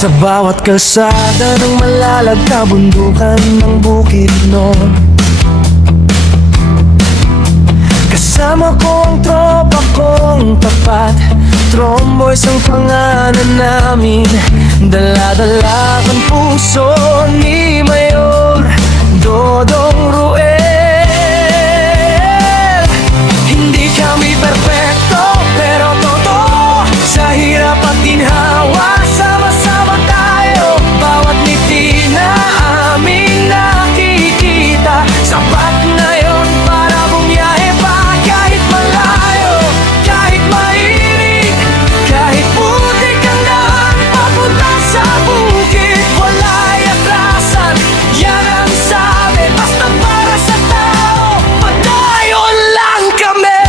Sa bawat kalsada ng malalag kabundukan ng Bukidnon, kasama ko ang tropa kong tapat. Tromboys ang pangalan namin, dala-dala ang puso ni Mayor Dodong Ruel. Hindi kami perpekto pero totoo, sa hirap at ginhawa sama-sama tayo. Bawat ngiti na aming nakikita, sapat na yon para bumiyahe pa. Kahit malayo, kahit mainit, kahit putik ang daan papunta sa bukid, wala'y atrasan, yan ang sabi. Basta para sa tao, padayon lang kami.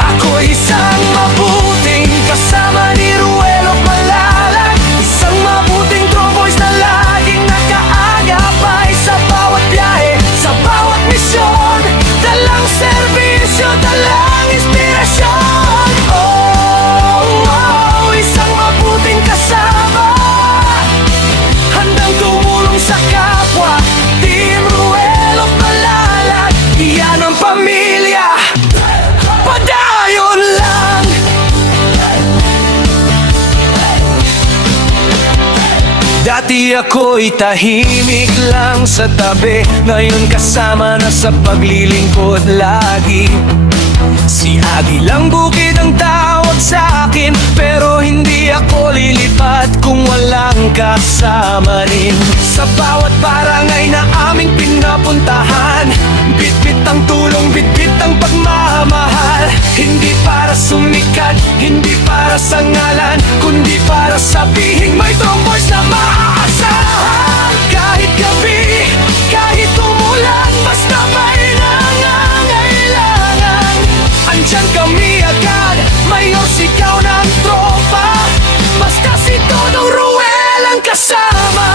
Ako'y isang mabuting kasama ni Ruelo Malalag, isang mabuting tromboys na laging nakaagapay sa bawat biyahe, sa bawat misyon. Dalang serbisyo, dalang inspirasyon. Isang mabuting kasama, handang tumulong sa kapwa. Team Ruelo Malalag, iyan ang pamilya. Padayon lang. Dati ako'y tahimik lang sa tabi, ngayon kasama na sa paglilingkod lagi. Si Agilang Bukid ang tawag sa akin, pero hindi ako lilipat kung walang kasama rin. Sa bawat barangay na aming pinapuntahan, bitbit ang tulong, bitbit ang pagmamahal. Hindi para sumikat, hindi para sa ngalan, kundi para sabihin may tromboys na maaasahan. Kahit gabi, kahit umulan, basta may nangangailangan, andyan kami agad. Mayor, sigaw ng tropa, basta si Dodong Ruel ang kasama.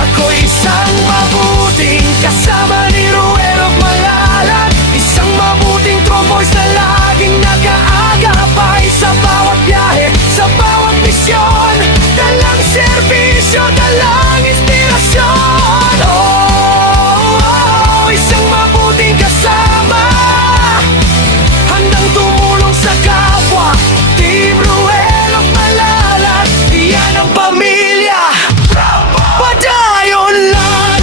Ako'y isang mabuting kasama ni Ruel Malalag, isang mabuting tromboys na laging nag-aagapay sa bawat biyahe, sa bawat misyon. Dalang serbisyo, dalang inspirasyon. Isang mabuting kasama, handang tumulong sa kapwa. Team Ruel Malalag, iyan ang pamilya. Padayon lang.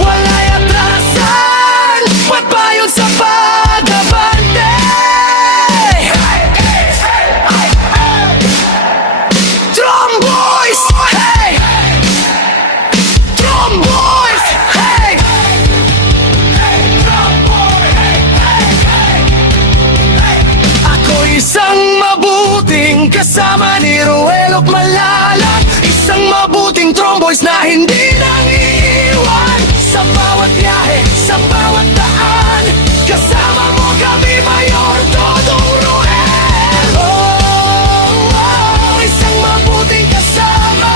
Wala'y atrasan, ba't ba yun sa pag-abante? Tromboys! Hey! Tromboys! Hey! Ako'y isang mabuting kasama ni Ruel Malalag, isang mabuting tromboys na hindi nang iiwan. Sa bawat biyahe, sa bawat daan, kasama mo kami, Mayor Dodong Ruel. Isang mabuting kasama,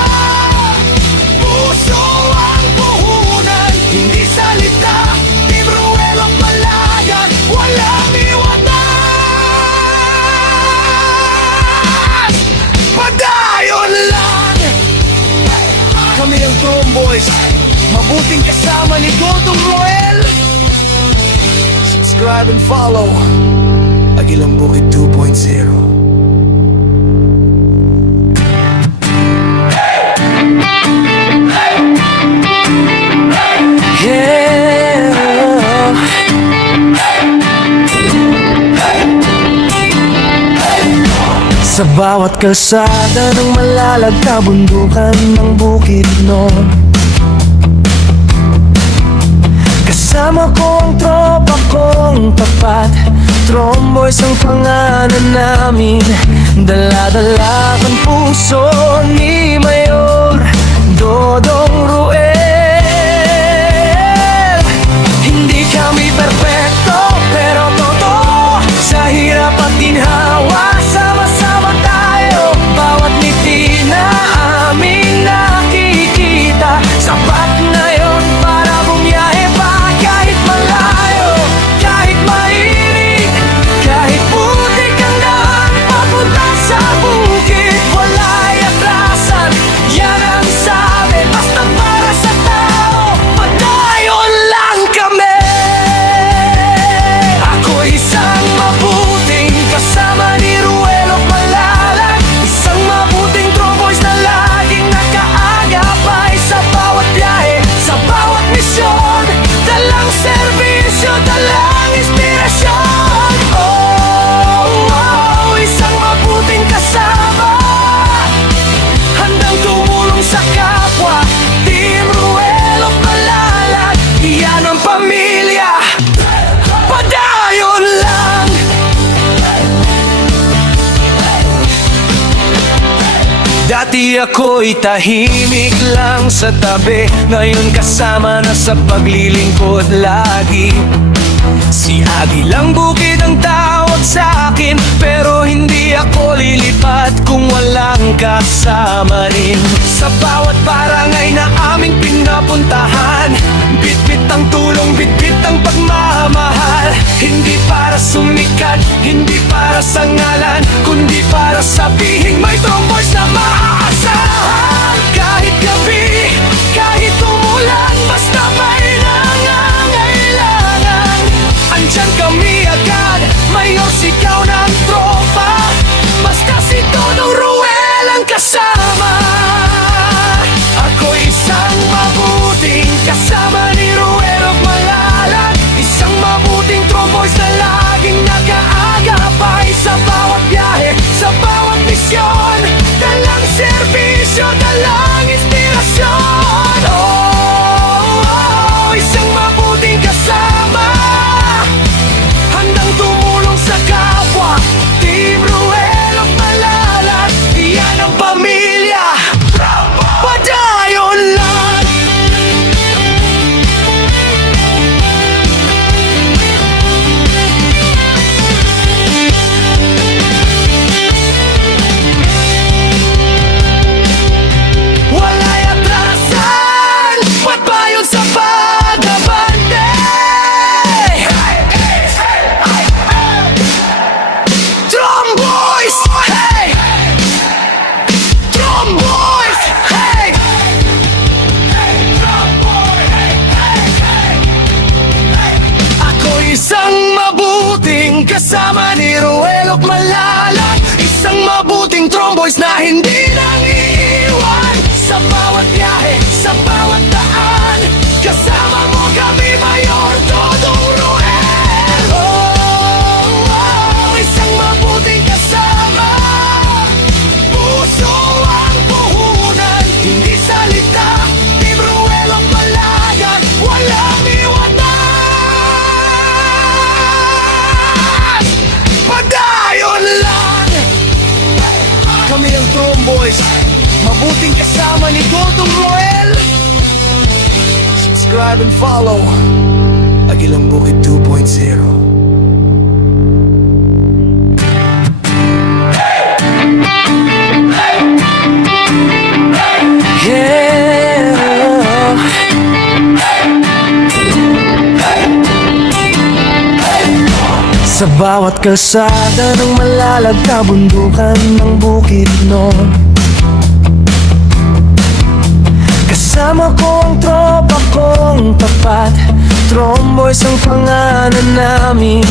puso ang puhunan, hindi salita. Team Ruel Malalag, walang iwanan. Padayon lang. Kami ang Tromboys, mabuting kasama ni Dodong Ruel. Subscribe and follow Agilang Bukid 2.0. Sa bawat kalsada ng malalag kabundukan ng Bukidnon, kasama ko ang tropa kong tapat. Tromboys ang pangalan namin, dala-dala ang puso ni Mayor Dodong Ruel. Hindi kami perpekto pero totoo, sa hirap at ginhawa sama-sama tayo. Bawat ngiti na aming nakikita, Dati ako'y tahimik lang sa tabi, ngayon kasama na sa paglilingkod lagi. Si Agi lang bukid ang tawag sa akin, pero hindi ako lilipat kung walang kasama rin. Sa bawat barangay na aming pinapuntahan, bitbit ang tulong, bitbit ang pagmamahal. Hindi para sumikat, hindi para sa ngalan, kundi para sabihin may tromboys na maaasahan. Kahit gabi, kahit umulan, basta may nangangailangan, andyan kami agad, mayor sigaw ng tropa, basta si Dodong Ruel ang kasama. Ako isang mabuting kasama ni Ruel of Malalag, isang mabuting tromboys na laging nag-aagapay sa bawat biyahe, sa bawat misyon, dalang serbisyo, dalang inspirasyon. Oh, isang mabuting kasama, handang tumulong sa kapwa. Team Ruel of Malalag, iyan ang pamilya, padayon lang. Wala'y atrasan, padayon sa pag-abante. Tromboys, hey! Tromboys, hey! Ako isang mabuting kasama ni Ruel of Malalag, isang mabuting tromboys na hindi nang iiwan. Sa bawat biyahe, sa bawat daan, kasama mo kami, Mayor Dodong Ruel. Oh, isang mabuting kasama, puso ang puhunan, hindi salita. Team Ruel of Malalag, walang iwanan, padayon lang. Kami ang Tromboys, mabuting kasama ni Dodong Ruel. Subscribe and follow Agilang Bukid 2.0. Sa bawat kalsada ng Malalag, kabundukan ng Bukidnon, kasama ko ang tropa kong tapat. Tromboys ang pangalan namin,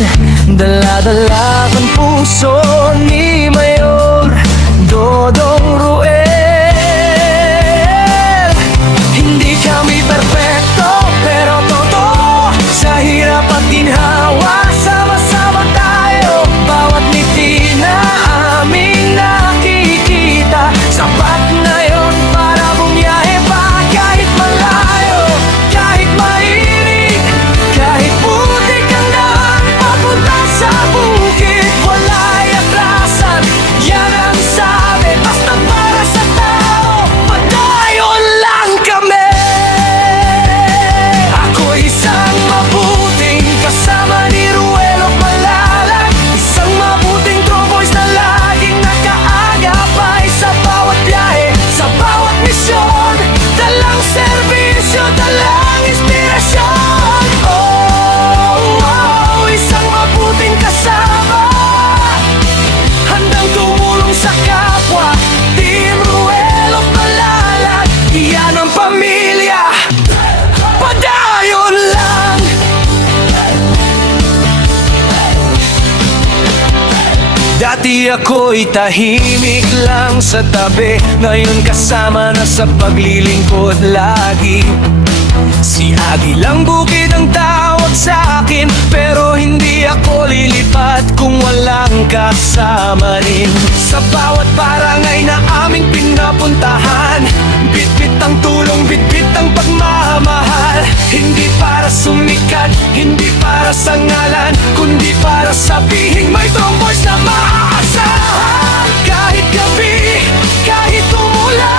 dala-dala ang puso ni Mayor Dodong Ruel. Hindi kami perfecto, pero totoo, sa hirap at ginhawa, sama-sama tayo. Bawat ngiti na aming nakikita, sapat na yon para bumiyahe pa. Kahit malayo, kahit mainit, kahit putik ang daan papunta sa bukid, wala'y atrasan, yan ang sabi, basta para sa tao, padayon lang kami. Ako isang mabuting kasama ni Ruel of Malalag, isang mabuting tromboys na laging nakaagapay sa bawat biyahe, sa bawat misyon, dalang serbisyo, dalang inspirasyon. Oh, isang mabuting kasama, handang tumulong sa kapwa. Team Ruel of Malalag, iyan ang pamilya, padayon lang. Dati ako'y tahimik lang sa tabi, ngayon kasama na sa paglilingkod lagi. Si Agi lang bukid ang tawag sa akin, pero hindi ako lilipat kung walang kasama rin. Sa bawat barangay na aming pinapuntahan, bitbit ang tulong, bitbit ang pagmamahal. Hindi para sumikat, hindi para sa ngalan, kundi para sabihin may tromboys na maaasahan. Kahit gabi, kahit umulan,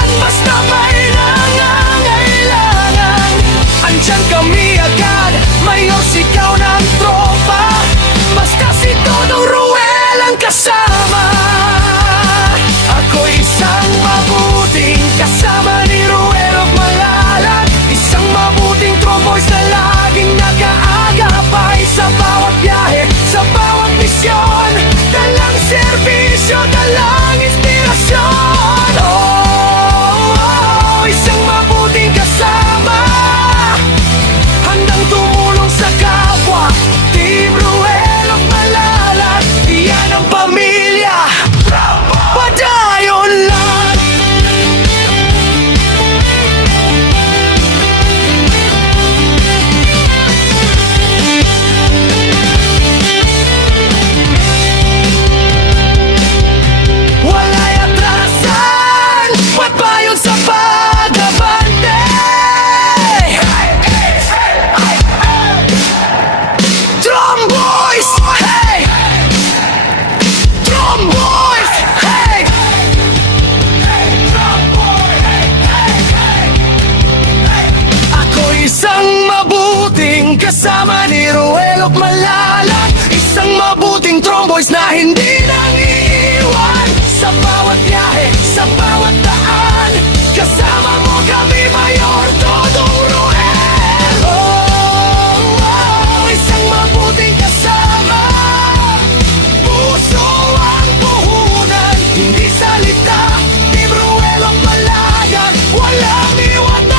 kasama ni Ruel at Malalag. Isang mabuting tromboys na hindi nang iiwan sa bawat biyahe, sa bawat daan. Kasama mo kami, Mayor Dodong Ruel. Isang mabuting kasama. Puso ang puhunan, hindi salita. Team Ruel at Malalag, walang iwanan.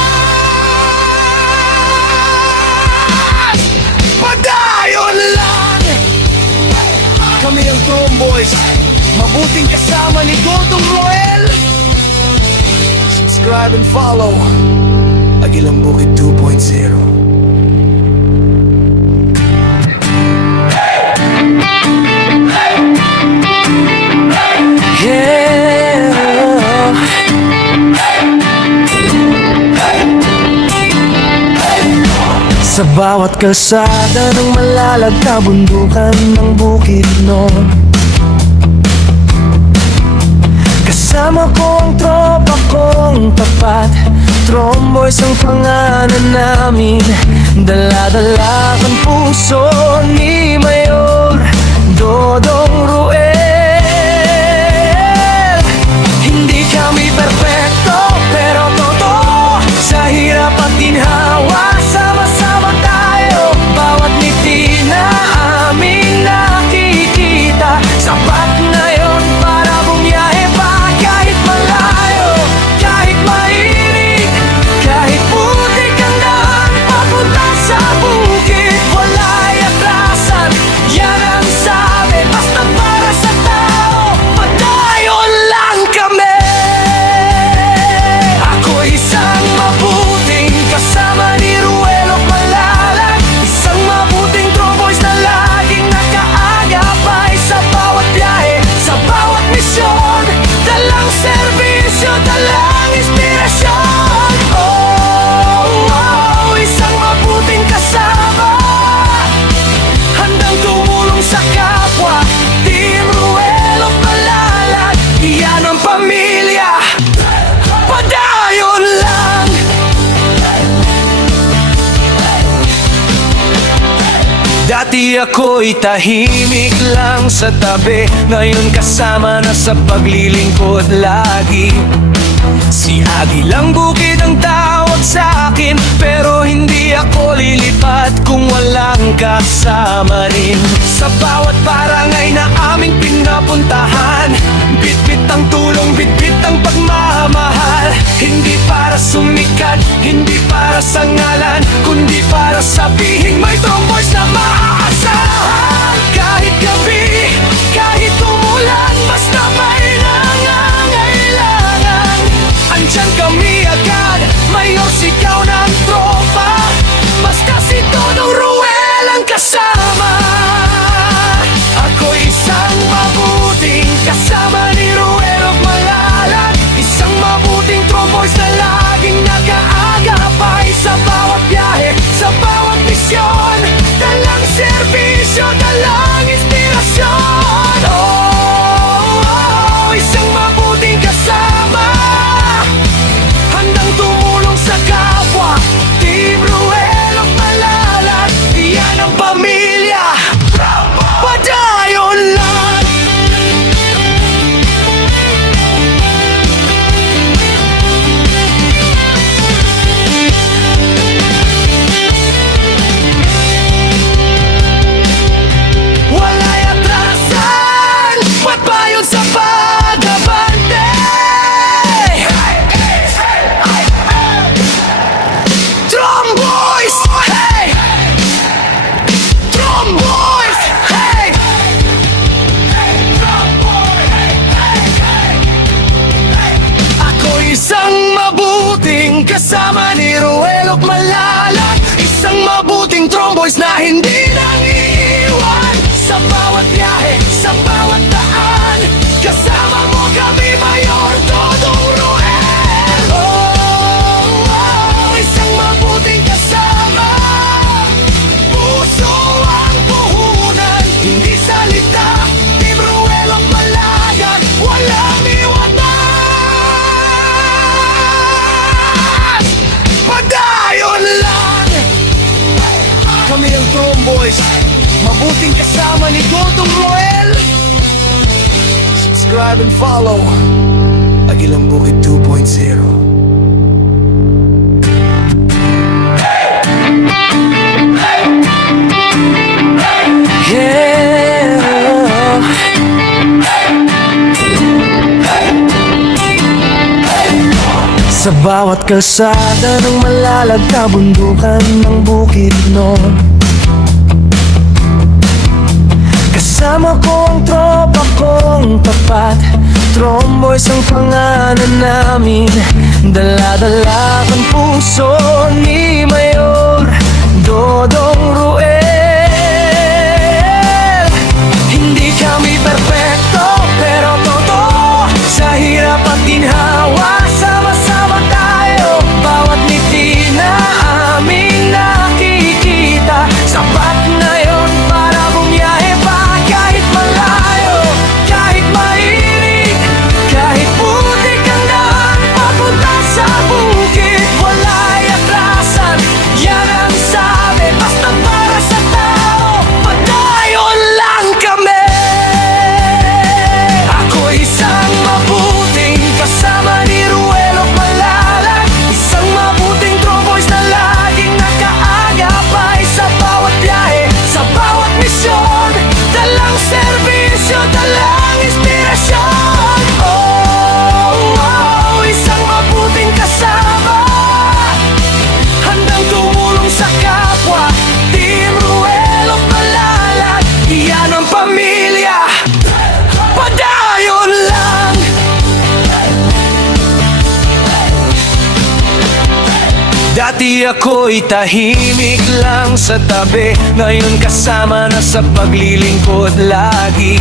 Padayon lang. Kami ang Tromboys, mabuting kasama ni Dodong Ruel. Subscribe and follow Agilang Bukid 2.0. Sa bawat kalsada ng Malalag, kabundukan ng Bukidnon, kasama ko ang tropa kong tapat. Tromboys ang pangalan namin, dala-dala ang puso ni Mayor Dodong Ruel. Hindi kami perfecto, pero totoo. Sa hirap at ginhawa, sama-sama tayo. Bawat ngiti na aming nakikita, sapat na yon para bumiyahe pa. Kahit malayo, kahit mainit, kahit putik ang daan papunta sa bukid, wala'y atrasan. Yan ang sabi, basta para sa tao, padayon lang kami. Ako isang mabuting kasama ni Ruel at Malalag. Isang mabuting Tromboys na laging nakaagapay sa bawat biyahe, sa bawat misyon. Dalang serbisyo, dalang inspirasyon. Isang mabuting kasama, handang tumulong sa kapwa. Team Ruel at Malalag, iyan ang pamilya. Padayon lang. Dati ako'y tahimik lang sa tabi, ngayon kasama na sa paglilingkod lagi. Si Agilang Bukid ang tawag sa akin, pero hindi ako lilipat kung walang kasama rin. Sa bawat barangay na aming pinapuntahan, bitbit ang tulong, bitbit ang pagmamahal. Hindi para sumikat, hindi para sa ngalan, kundi para sabihin may Tromboys na maaasahan. Kahit gabi, kahit umulan, basta may nangangailangan, andyan kami agad. Mayor, sigaw ng tropa, basta si Dodong Ruel ang kasama. Ako isang mabuting kasama ni Ruel at Malalag. Isang mabuting Tromboys na laging nakaagapay sa bawat biyahe, sa bawat misyon. Dalang serbisyo, dalang inspirasyon. Isang mabuting kasama, handang tumulong sa kapwa. Team Ruel at Malalag, iyan ang pamilya. Padayon lang. Wala'y atrasan, ba't ba yun sa pag-abante? Tromboys! Hey! Tromboys! Hey! Ako isang mabuting kasama ni Ruel at Malalag. Isang mabuting Tromboys na hindi nang iiwan sa bawat biyahe, sa bawat daan. Kasama mo kami, Mayor Dodong Ruel. Isang mabuting kasama. Puso ang puhunan, hindi salita. Team Ruel at Malalag, walang iwanan. Padayon lang. Kami ng Tromboys, mabuting kasama ni Gotong Roel. Subscribe and follow Agilang Bukid 2.0. Sa bawat kalsada ng malalag na bundukan ng Bukidnon, kasama ko ang tropa kong tapat. Tromboys ang pangalan namin, dala-dala ang puso ni Mayor Dodong Ruel. Hindi kami perpekto pero totoo, sa hirap at ginhawa sama-sama tayo. Bawat ngiti na aming nakikita, sapat na yon para bumiyahe pa. Kahit malayo, kahit mainit, kahit putik ang daan papunta sa bukid, wala'y atrasan, yan ang sabi. Basta para sa tao, padayon lang kami. Ako isang mabuting kasama ni Ruel of Malalag, isang mabuting Tromboys na laging nakaagapay sa bawat biyahe, sa bawat misyon. Dalang serbisyo, dalang inspirasyon. Oh, oh, isang mabuting kasama, handang tumulong sa kapwa. Team Ruel of Malalag, iyan ang pamilya. Padayon lang. Dati ako'y tahimik lang sa tabi, ngayon kasama na sa paglilingkod lagi.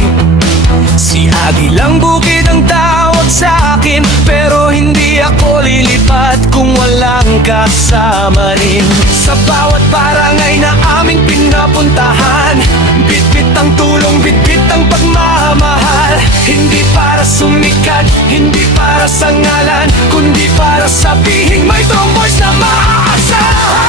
Si Agilang Bukid ang tawag sa akin, pero hindi ako lilipat kung walang kasama rin. Sa bawat barangay na aming pinapuntahan, bitbit ang tulong, bitbit ang pagmamahal. Hindi para sumikat, hindi para sa ngalan, kundi para sabihin may Tromboys na maaasahan.